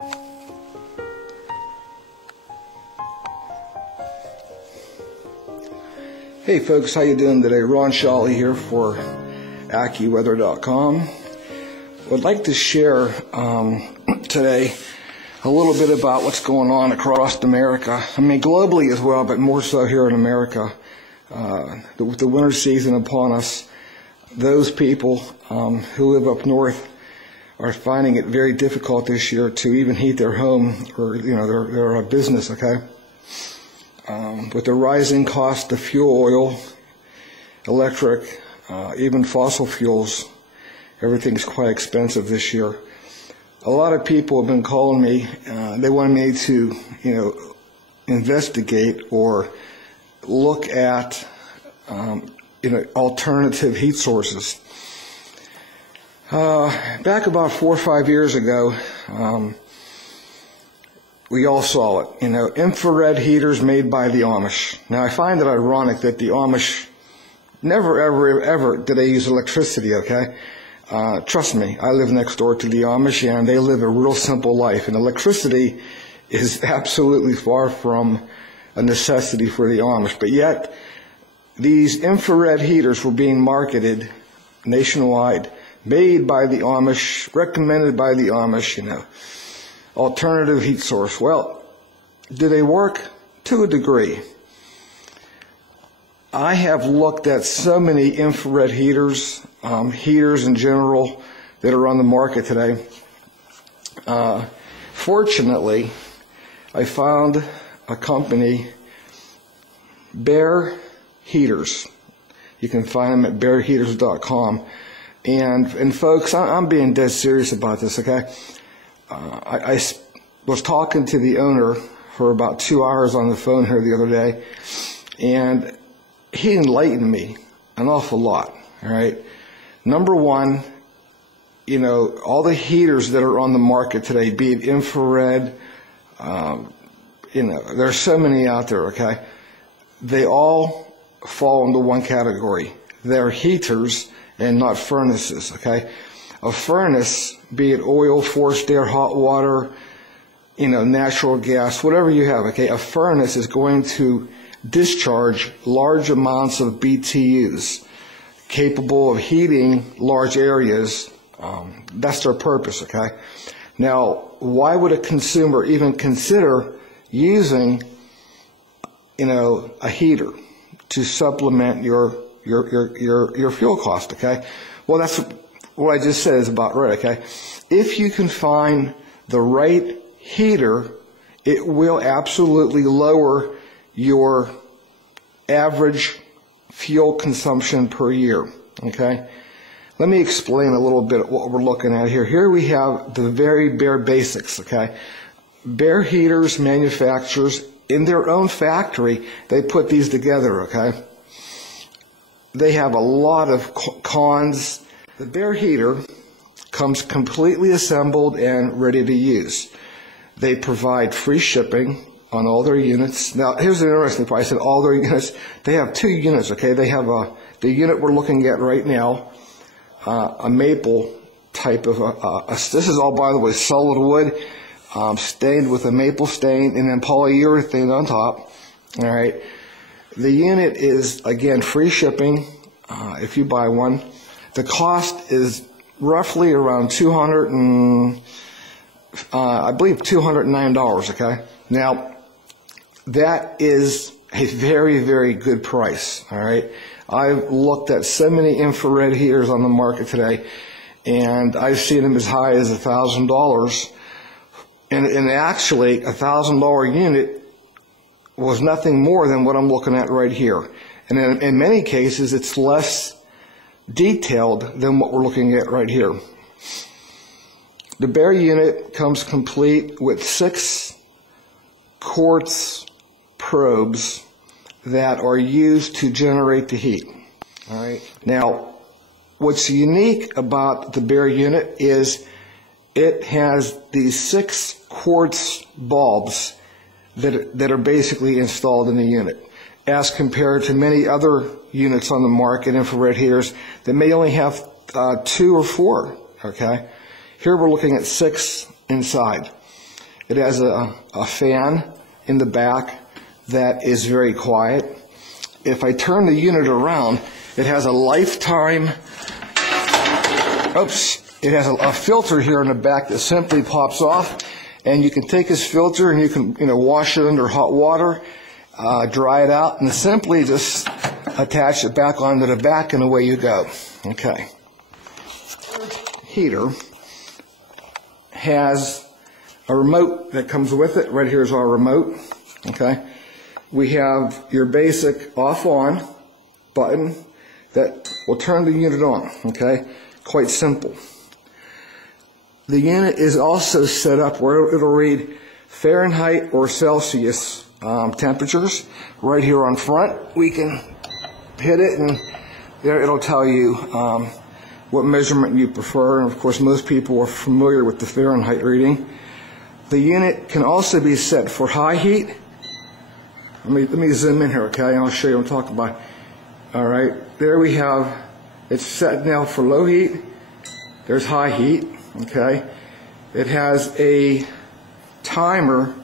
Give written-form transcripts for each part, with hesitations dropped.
Hey folks, how you doing today? Ron Shawley here for AccuWeather.com. I'd like to share today a little bit about what's going on across America. I mean globally as well, but more so here in America. With the winter season upon us, those people who live up north are finding it very difficult this year to even heat their home or their business. Okay. With the rising cost of fuel oil, electric, even fossil fuels, everything's quite expensive this year. A lot of people have been calling me. They want me to, investigate or look at, alternative heat sources. Back about 4 or 5 years ago, we all saw it, infrared heaters made by the Amish. Now, I find it ironic that the Amish never, ever did they use electricity, okay? Trust me, I live next door to the Amish, and they live a real simple life. And electricity is absolutely far from a necessity for the Amish. But yet, these infrared heaters were being marketed nationwide, made by the Amish, recommended by the Amish, alternative heat source. Well, do they work? To a degree. I have looked at so many infrared heaters, heaters in general that are on the market today. Fortunately, I found a company, Bear Heaters. You can find them at bearheaters.com. And folks, I'm being dead serious about this, okay? I was talking to the owner for about 2 hours on the phone here the other day, and he enlightened me an awful lot, all right? Number one, all the heaters that are on the market today, be it infrared, there's so many out there, okay? They all fall into one category. They're heaters and not furnaces, okay? A furnace, be it oil, forced air, hot water, natural gas, whatever you have, okay? A furnace is going to discharge large amounts of BTUs, capable of heating large areas. That's their purpose, okay? Now, why would a consumer even consider using, a heater to supplement your fuel cost, okay? Well, that's what I just said is about right, okay? If you can find the right heater, it will absolutely lower your average fuel consumption per year, okay? Let me explain a little bit what we're looking at here. Here we have the very bare basics, okay? Bear Heaters manufacturers, in their own factory, they put these together, okay? They have a lot of cons. The Bear Heater comes completely assembled and ready to use. They provide free shipping on all their units. Now, here's the interesting part. I said all their units. They have 2 units, okay? They have the unit we're looking at right now, a maple type of this is all, by the way, solid wood, stained with a maple stain, and then polyurethane on top, all right? The unit is, again, free shipping if you buy one. The cost is roughly around $209, okay? Now, that is a very, very good price, all right? I've looked at so many infrared heaters on the market today, and I've seen them as high as $1,000. And actually, a $1,000 unit was nothing more than what I'm looking at right here. And in many cases, it's less detailed than what we're looking at right here. The Bear unit comes complete with 6 quartz probes that are used to generate the heat. All right. Now, what's unique about the Bear unit is it has these 6 quartz bulbs that are basically installed in the unit, as compared to many other units on the market, infrared heaters, that may only have 2 or 4, okay? Here we're looking at 6 inside. It has a fan in the back that is very quiet. If I turn the unit around, it has a lifetime, it has a filter here in the back that simply pops off, and you can take this filter and you can wash it under hot water, dry it out, and simply just attach it back onto the back, and away you go. Okay. Heater has a remote that comes with it. Right here is our remote. Okay. We have your basic off-on button that will turn the unit on. Okay. Quite simple. The unit is also set up where it'll read Fahrenheit or Celsius temperatures. Right here on front, we can hit it, and there it'll tell you what measurement you prefer. And of course, most people are familiar with the Fahrenheit reading. The unit can also be set for high heat. Let me zoom in here, okay, and I'll show you what I'm talking about. All right, there we have, it's set now for low heat. There's high heat, okay. It has a timer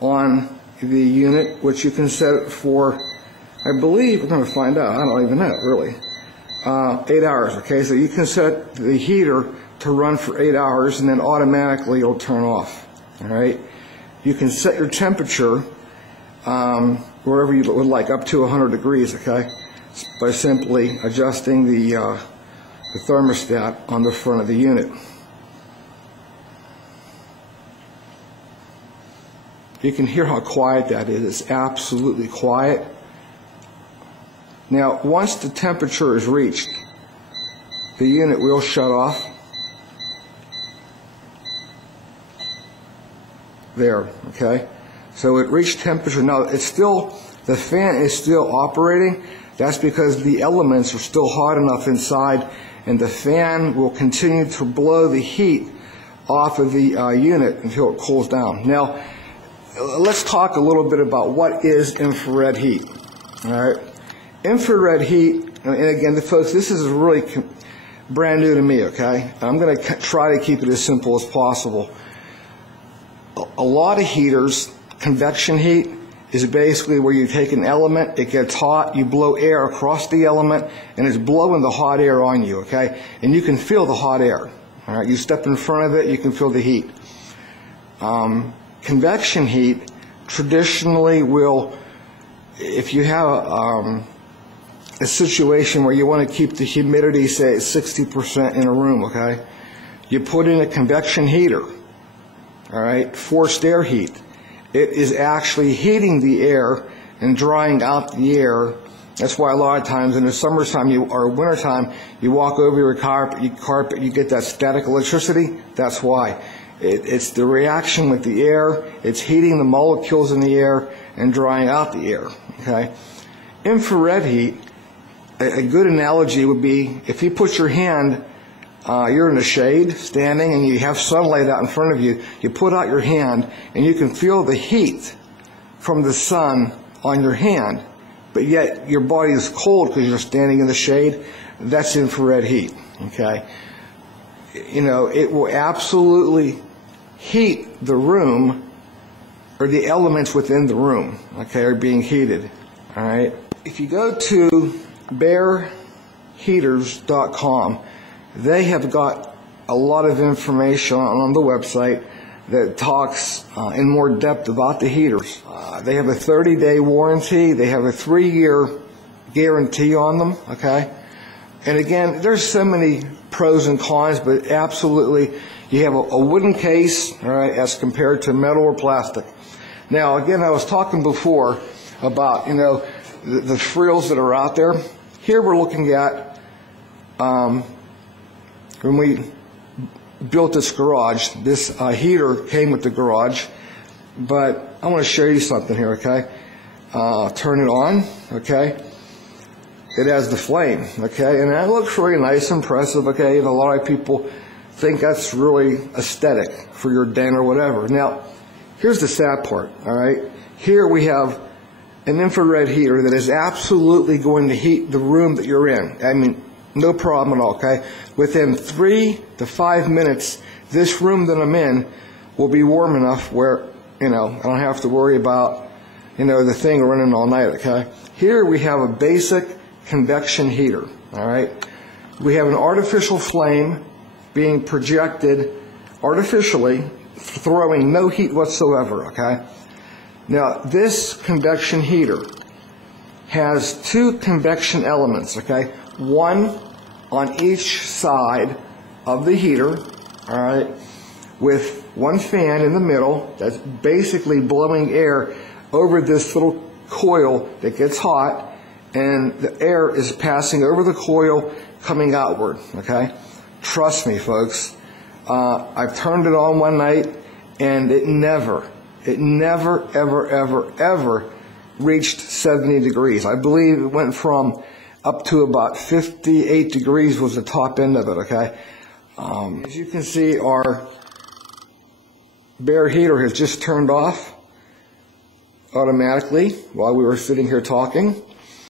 on the unit, which you can set it for, I believe, we're going to find out, I don't even know, really, 8 hours, okay. So you can set the heater to run for 8 hours, and then automatically it'll turn off, all right. You can set your temperature wherever you would like, up to 100 degrees, okay, by simply adjusting the thermostat on the front of the unit. You can hear how quiet that is. It's absolutely quiet. Now, once the temperature is reached, the unit will shut off. There, okay? So it reached temperature. Now, it's still, the fan is still operating. That's because the elements are still hot enough inside, and the fan will continue to blow the heat off of the unit until it cools down. Now, let's talk a little bit about what is infrared heat. All right, infrared heat, and again, folks, this is really brand new to me. Okay, I'm going to try to keep it as simple as possible. A lot of heaters, convection heat is basically where you take an element, it gets hot, you blow air across the element, and it's blowing the hot air on you, okay? And you can feel the hot air, all right? You step in front of it, you can feel the heat. Convection heat traditionally will, if you have a situation where you want to keep the humidity, say, at 60% in a room, okay? You put in a convection heater, all right, forced air heat. It is actually heating the air and drying out the air. That's why a lot of times in the summertime or wintertime, you walk over your carpet, you get that static electricity. That's why. It's the reaction with the air. It's heating the molecules in the air and drying out the air. Okay. Infrared heat, a good analogy would be if you put your hand, you're in the shade, standing, and you have sunlight out in front of you. You put out your hand, and you can feel the heat from the sun on your hand, but yet your body is cold because you're standing in the shade. That's infrared heat, okay? You know, it will absolutely heat the room, or the elements within the room, okay, are being heated, all right? If you go to bearheaters.com, they have got a lot of information on the website that talks in more depth about the heaters. They have a 30-day warranty. They have a 3-year guarantee on them, okay? And again, there's so many pros and cons, but absolutely, you have a wooden case, all right, as compared to metal or plastic. Now, again, I was talking before about, you know, the frills that are out there. Here we're looking at when we built this garage, this heater came with the garage, but I want to show you something here, okay? Turn it on, okay? It has the flame, okay? And that looks really nice, impressive, okay? And a lot of people think that's really aesthetic for your den or whatever. Now, here's the sad part, all right? Here we have an infrared heater that is absolutely going to heat the room that you're in. I mean, no problem at all, okay? Within 3 to 5 minutes, this room that I'm in will be warm enough where, I don't have to worry about, the thing running all night, okay? Here we have a basic convection heater, all right? We have an artificial flame being projected artificially, throwing no heat whatsoever, okay? Now, this convection heater has two convection elements, okay? One on each side of the heater, all right, with one fan in the middle that's basically blowing air over this little coil that gets hot, and the air is passing over the coil coming outward, okay? Trust me, folks. I've turned it on one night, and it never, ever reached 70 degrees. I believe it went from up to about 58 degrees was the top end of it, okay? As you can see, our bare heater has just turned off automatically while we were sitting here talking.